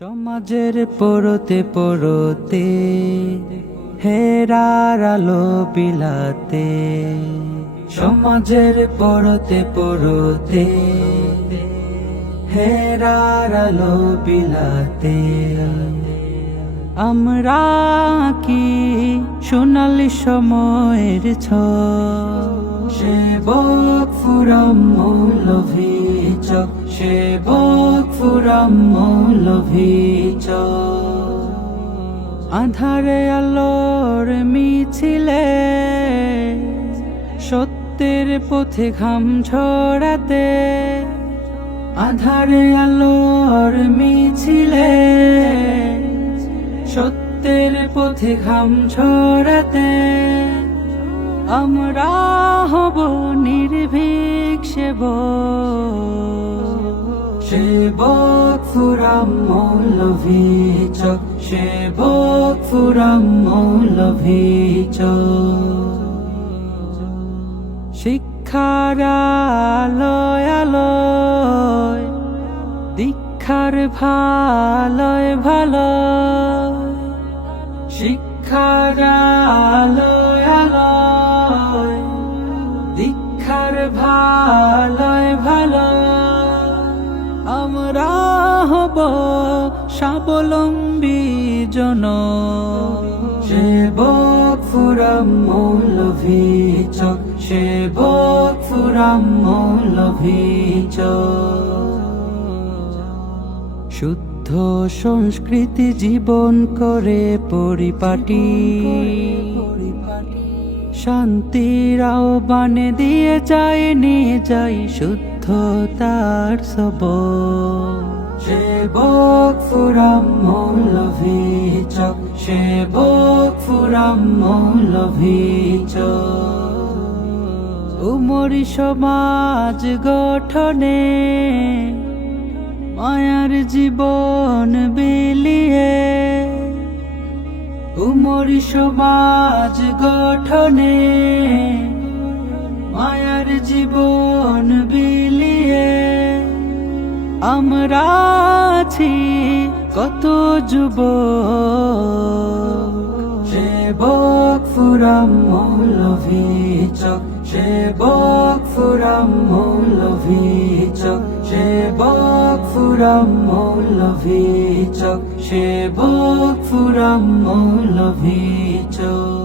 সমাজের পরতে পরতে হেরার আলো বিলাতে, সমাজের পরতে পরতে হেরার আলো বিলাতে, আমরা কি সোনালি সময়ের সেবক ফুরাম মৌলভী চক, সেবক ফুরাম মৌলভী চক। আধারে আলোর মিছিলে সত্যের পথে ঘাম ছড়াতে, আধারে আলোর মিছিলে সত্যের পথে ঘাম ছড়াতে, আমরা হব নির্ভীক সেবক ফুরাম মৌলভী চক, সেবক ফুরাম মৌলভী চক। শিক্ষার আলোয় আলোয় দীক্ষার ভালোয় ভালো, শিক্ষার আলোয় আলোয় দীক্ষার ভালোয় ভালো, আমরা হব স্বাবলম্বী জন সেবক ফুরাম মৌলভী চক, সেবক ফুরাম মৌলভী চক। শুদ্ধ সংস্কৃতি জীবন করে পরিপাটি, শান্তির আহ্বানে দিয়ে যায় নিয়ে যাই শুদ্ধতার সবক, সেবক ফুরাম মৌলভী চক, সেবক ফুরাম মৌলভী চক। উমরি সমাজ গঠনে মায়ার জীবন বিলিয়ে, উমরি সমাজ গঠনে মায়ার জীবন বিলিয়ে, আমরা আছি কত যুবক সেবক ফুরাম মৌলভী চক, সেবক ফুরাম মৌলভী চক, সেবক ফুরাম মৌলভী চক, সেবক ফুরাম মৌলভী চক।